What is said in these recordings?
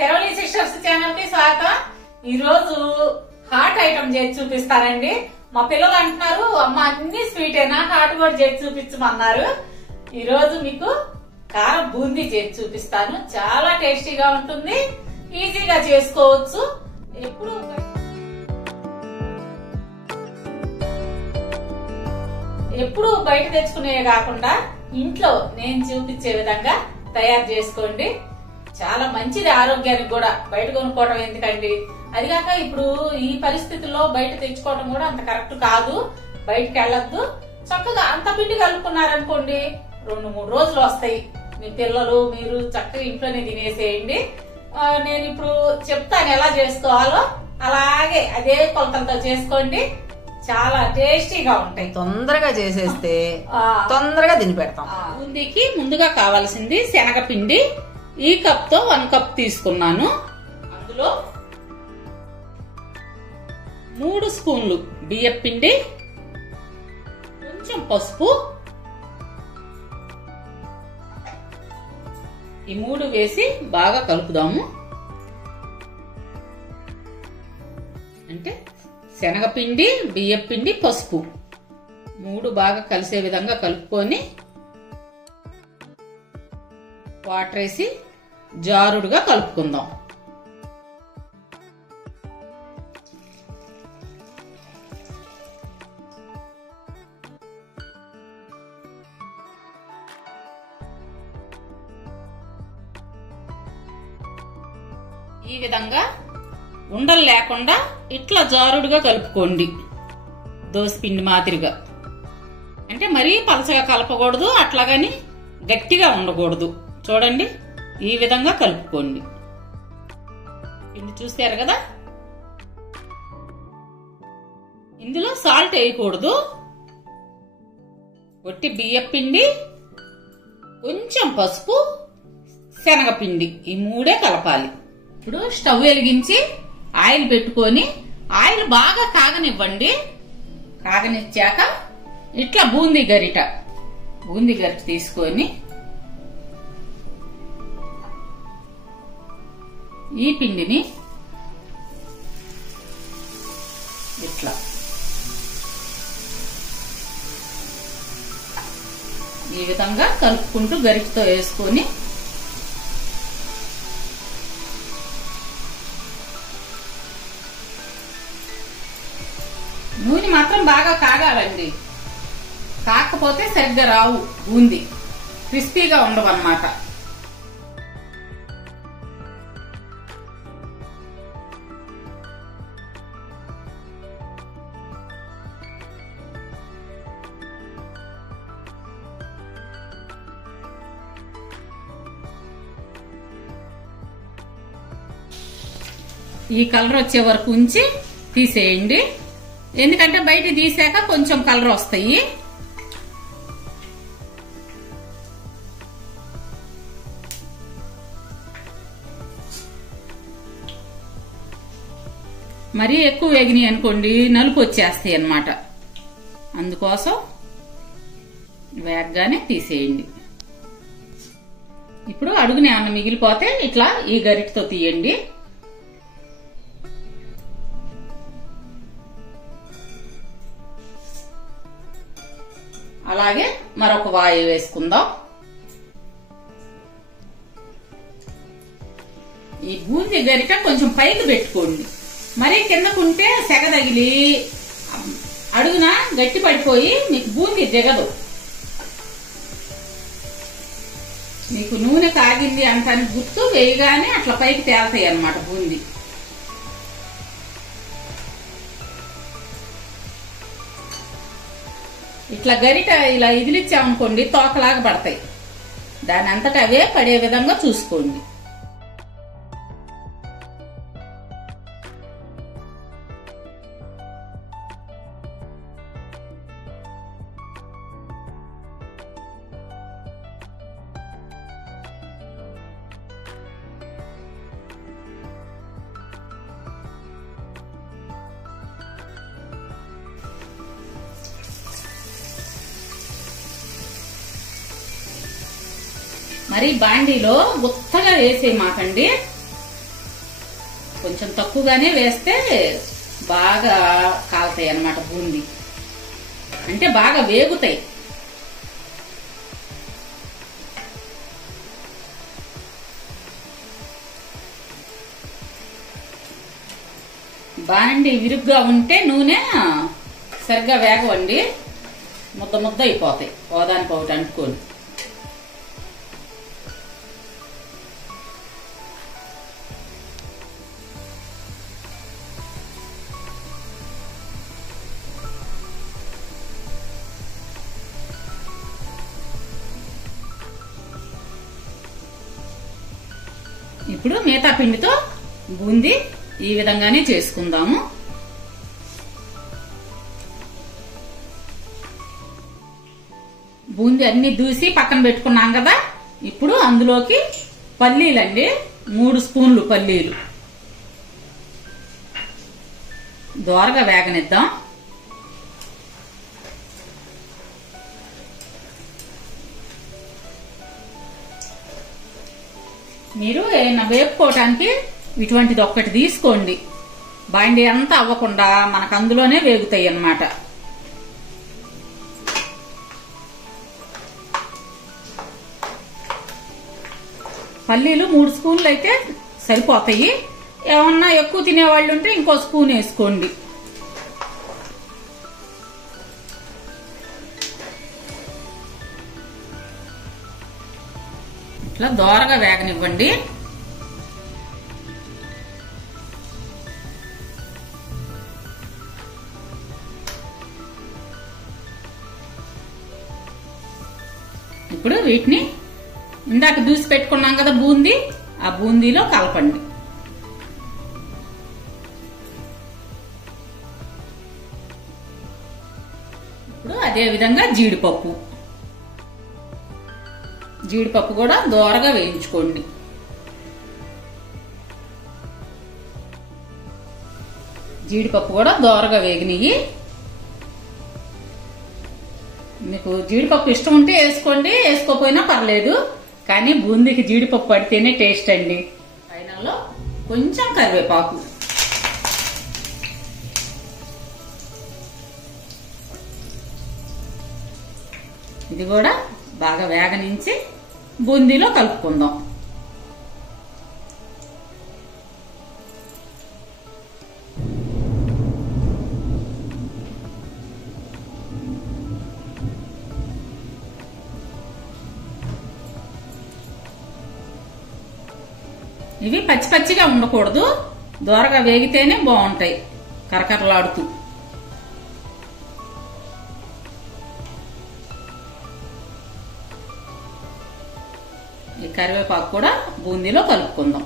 తెరవలి sisters channel కి స్వాగతం. ఈ రోజు హాట్ ఐటమ్ చేసి చూపిస్తానండి. మా పిల్లలు అంటున్నారు, అమ్మ అన్ని స్వీటేనా, హాట్ కూడా చేసి చూపించమన్నారు. ఈ రోజు మీకు కారం బూందీ చేసి చూపిస్తాను. చాలా టేస్టీగా ఉంటుంది, ఈజీగా చేసుకోవచ్చు. ఎప్పుడు బయట తెచ్చుకునేవి కాకుండా ఇంట్లో నేను చూపించే విధంగా తయారు చేసుకోండి. చాలా మంచిది ఆరోగ్యానికి కూడా. బయట కొనుక్కోవడం ఎందుకండి, అది కాక ఇప్పుడు ఈ పరిస్థితుల్లో బయట తెచ్చుకోవడం కూడా అంత కరెక్ట్ కాదు. బయటకు వెళ్ళొద్దు. చక్కగా అంత పిండి కలుపుకున్నారనుకోండి, 2-3 రోజులు వస్తాయి. మీ పిల్లలు మీరు చక్కగా ఇంట్లోనే తినేసేయండి. నేను ఇప్పుడు చెప్తాను ఎలా చేసుకోవాలో, అలాగే అదే కొలతలతో చేసుకోండి. చాలా టేస్టీగా ఉంటాయి. తొందరగా చేసేస్తే తొందరగా తిని పెడతాం. బూందీకి ముందుగా కావాల్సింది శనగపిండి. ఈ కప్ తో 1 కప్ తీసుకున్నాను. అందులో 3 స్పూన్లు బియ్యం పిండి, కొంచెం పసుపు, ఈ 3 వేసి బాగా కలుపుదాము. అంటే శనగపిండి, బియ్యం పిండి, పసుపు 3 బాగా కలిసే విధంగా కలుపుకొని వాటర్ వేసి జారుడుగా కలుపుకుందాం. ఈ విధంగా ఉండలు లేకుండా ఇట్లా జారుడుగా కలుపుకోండి. దోసపిండి మాదిరిగా. అంటే మరీ పలచగా కలపకూడదు, అట్లాగని గట్టిగా ఉండకూడదు. చూడండి, ఈ విధంగా కలుపుకోండి. పిండి చూసారు కదా, ఇందులో సాల్ట్ వేయకూడదు. ఒట్టి బియ్యం పిండి, కొంచెం పసుపు, శనగపిండి, ఈ 3 కలపాలి. ఇప్పుడు స్టవ్ వెలిగించి ఆయిల్ పెట్టుకొని ఆయిల్ బాగా కాగనివ్వండి. కాగనిచ్చాక ఇట్లా బూందీ గరిట తీసుకొని ఈ పిండిని ఇట్లా ఈ విధంగా కలుపుకుంటూ గరిటతో వేసుకొని నూనె మాత్రం బాగా కాగాలండి. కాకపోతే సరిగ్గా రావు బూందీ, క్రిస్పీగా ఉండవన్నమాట. ఈ కలర్ వచ్చే వరకు ఉంచి తీసేయండి. ఎందుకంటే బయట తీసాక కొంచెం కలర్ వస్తాయి. మరీ ఎక్కువ వేగినాయి అనుకోండి, నలుపు వచ్చేస్తాయి అన్నమాట. అందుకోసం వేగగానే తీసేయండి. ఇప్పుడు అడుగునే ఏమన్నా మిగిలిపోతే ఇట్లా ఈ గరిటతో తీయండి. అలాగే మరొక వాయి వేసుకుందాం. ఈ బూందీ గరిట కొంచెం పైకి పెట్టుకోండి. మరీ కిందకుంటే సెగ తగిలి అడుగున గట్టి పడిపోయి మీకు బూందీ దిగదు. మీకు నూనె కాగింది అంతని గుర్తు వేయగానే అట్లా పైకి తేలుతాయి అన్నమాట బూందీ. ఇట్లా గరిట ఇలా ఇదిలిచ్చామనుకోండి, తోకలాగా పడతాయి. దాని అంతటా అవే పడే విధంగా చూసుకోండి. మరి బాండీలో గుత్తగా వేసే మాకండి, కొంచెం తక్కువగానే వేస్తే బాగా కాలుతాయి అన్నమాట. బూందీ అంటే బాగా వేగుతాయి. బాండి విరుగ్గా ఉంటే నూనె సరిగ్గా వేగవండి, ముద్ద ముద్ద అయిపోతాయి ఓదానికి ఒకటి అంటుకొని. ఇప్పుడు మిగతా పిండితో బూందీ ఈ విధంగానే చేసుకుందాము. బూందీ అన్ని దూసి పక్కన పెట్టుకున్నాం కదా. ఇప్పుడు అందులోకి పల్లీలండి, 3 స్పూన్లు పల్లీలు దోరగా వేగనిద్దాం. మీరు ఏమైనా వేపుకోవటానికి ఇటువంటిది ఒక్కటి తీసుకోండి. బాండి అంతా అవ్వకుండా మనకు అందులోనే వేగుతాయి అన్నమాట. పల్లీలు 3 స్పూన్లు అయితే సరిపోతాయి. ఏమన్నా ఎక్కువ తినేవాళ్ళు ఉంటే ఇంకో స్పూన్ వేసుకోండి. ఇట్లా దోరగా వేగనివ్వండి. ఇప్పుడు వీటిని ఇందాక దూసి పెట్టుకున్నాం కదా బూందీ, ఆ బూందీలో కలపండి. ఇప్పుడు అదే విధంగా జీడిపప్పు కూడా దోరగా వేయించుకోండి. జీడిపప్పు కూడా దోరగా వేగినవి. మీకు జీడిపప్పు ఇష్టం ఉంటే వేసుకోండి, వేసుకోపోయినా పర్లేదు. కానీ బూందీకి జీడిపప్పు పడితేనే టేస్ట్ అండి. ఫైనల్లో కొంచెం కరివేపాకు, ఇది కూడా బాగా వేగనించి బూందీలో కలుపుకుందాం. ఇవి పచ్చి పచ్చిగా ఉండకూడదు, దోరగా వేగితేనే బాగుంటాయి కరకరలాడుతూ. ఈ కరివేపాకు కూడా బూందీలో కలుపుకుందాం.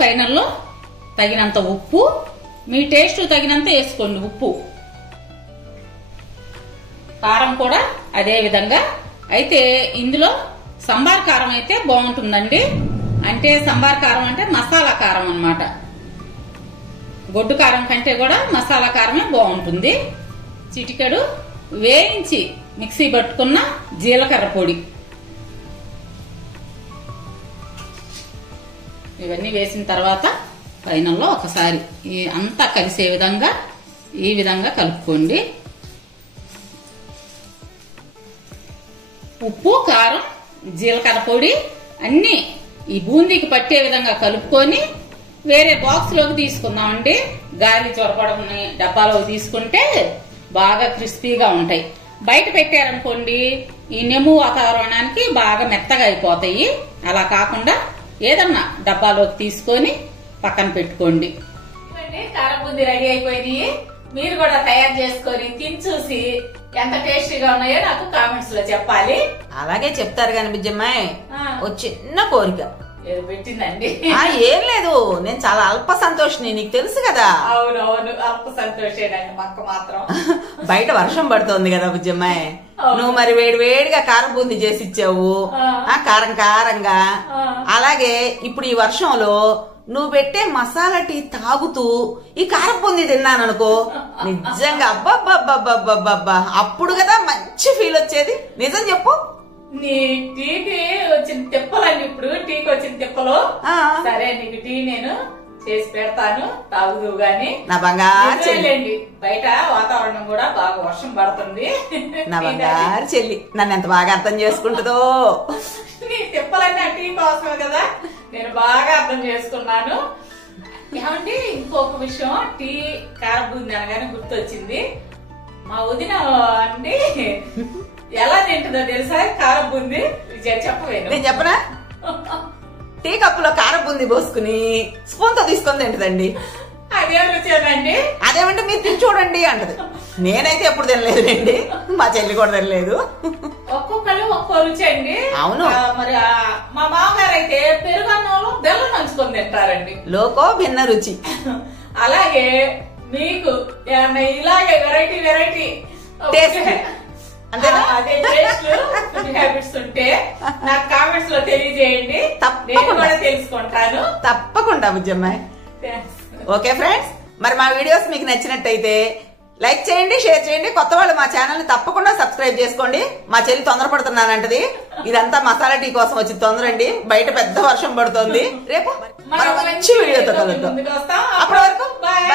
ఫైనల్లో తగినంత ఉప్పు, మీ టేస్ట్ తగినంత వేసుకోండి. ఉప్పు, కారం కూడా అదే విధంగా. అయితే ఇందులో సంబార్ కారం అయితే బాగుంటుందండి. అంటే సంబార్ కారం అంటే మసాలా కారం అన్నమాట. గొడ్డు కారం కంటే కూడా మసాలా కారమే బాగుంటుంది. చిటికెడు వేయించి మిక్సీ పట్టుకున్న జీలకర్ర పొడి, ఇవన్నీ వేసిన తర్వాత ఫైనల్లో ఒకసారి అంతా కలిసే విధంగా ఈ విధంగా కలుపుకోండి. ఉప్పు, కారం, జీలకర్ర పొడి అన్ని ఈ బూందీకి పట్టే విధంగా కలుపుకొని వేరే బాక్స్ లోకి తీసుకుందామండి. గాలి చొరపడని డబ్బాలోకి తీసుకుంటే బాగా క్రిస్పీగా ఉంటాయి. బయట పెట్టారనుకోండి ఈ నెమ్ము వాతావరణానికి బాగా మెత్తగా అయిపోతాయి. అలా కాకుండా ఏదన్నా డబ్బాలోకి తీసుకొని పక్కన పెట్టుకోండి. కారం బూందీ రెడీ అయిపోయింది. మీరు కూడా తయారు చేసుకొని తిని చూసి ఎంత టేస్టీగా ఉన్నాయో నాకు కామెంట్స్ లో చెప్పాలి. అలాగే చెప్తారు కానీ బిజ్జమ్మాయి, ఓ చిన్న కోరిక ఏదో పెట్టిందండి. ఏం లేదు, నేను చాలా అల్ప సంతోషిని, నీకు తెలుసు కదా. అవునవును, అల్ప సంతోషేనండి మక్క మాత్రం. బయట వర్షం పడుతోంది కదా బుజ్జమ్మాయి, నువ్వు మరి వేడి వేడిగా కారం బూందీ చేసి ఇచ్చావు, కారం కారంగా. అలాగే ఇప్పుడు ఈ వర్షంలో నువ్వు పెట్టే మసాలా టీ తాగుతూ ఈ కారపుంది తిన్నాననుకో నిజంగా అబ్బబ్బబ్బబ్బబ్బబ్బా అప్పుడు కదా మంచి ఫీల్ వచ్చేది. నిజం చెప్పు. నీ టీకి వచ్చిన తిప్పలండి, ఇప్పుడు టీకి వచ్చిన తిప్పలు. సరే నీకు టీ నేను చేసి పెడతాను, తాగుదు గాని. నా బంగారు చెల్లి, బయట వాతావరణం కూడా బాగా వర్షం పడుతుంది. నా బంగారు చెల్లి నన్ను ఎంత బాగా అర్థం చేసుకుంటుందో. నీ తిప్పలన్నీ ఆ టీ కోసమే కదా, నేను బాగా అర్థం చేసుకున్నాను. ఏమండి ఇంకొక విషయం, టీ కారబూంది అనగానే గుర్తొచ్చింది. మా వదిన అండి ఎలా తింటుందో తెలుసా కారబూంది? చెప్పవేను. నేను చెప్పనా? టీ కప్పులో కారబూంది పోసుకుని స్పూన్ తో తీసుకొని తింటదండి. అదే రుచేనండి. అదేమంటే మీరు తిని చూడండి అంటది. నేనైతే ఎప్పుడు తినలేదులేండి, మా చెల్లి కూడా తినలేదు. ఒక్కొక్కళ్ళు ఒక్కో రుచి అండి. అవును. మరి మా మామగారు అయితే పెరుగన్నంలో బెల్లం నంచుకొని తింటారండి. లోకో భిన్న రుచి. అలాగే మీకు ఇలాగే వెరైటీ వెరైటీ అదే హ్యాబిట్స్ ఉంటే నాకు కామెంట్స్ లో తెలియజేయండి, నేను కూడా తెలుసుకుంటాను. తప్పకుండా బుజ్జమ్మాయి. ఓకే ఫ్రెండ్స్, మరి మా వీడియోస్ మీకు నచ్చినట్టయితే లైక్ చేయండి, షేర్ చేయండి. కొత్త వాళ్ళు మా ఛానల్ ని తప్పకుండా సబ్స్క్రైబ్ చేసుకోండి. మా చెల్లి తొందరపడుతున్నానంటది. ఇదంతా మసాలా టీ కోసం వచ్చి తొందరండి, బయట పెద్ద వర్షం పడుతోంది. రేపు మంచి వీడియోతో కలుద్దాం. అప్పటి వరకు బాయ్.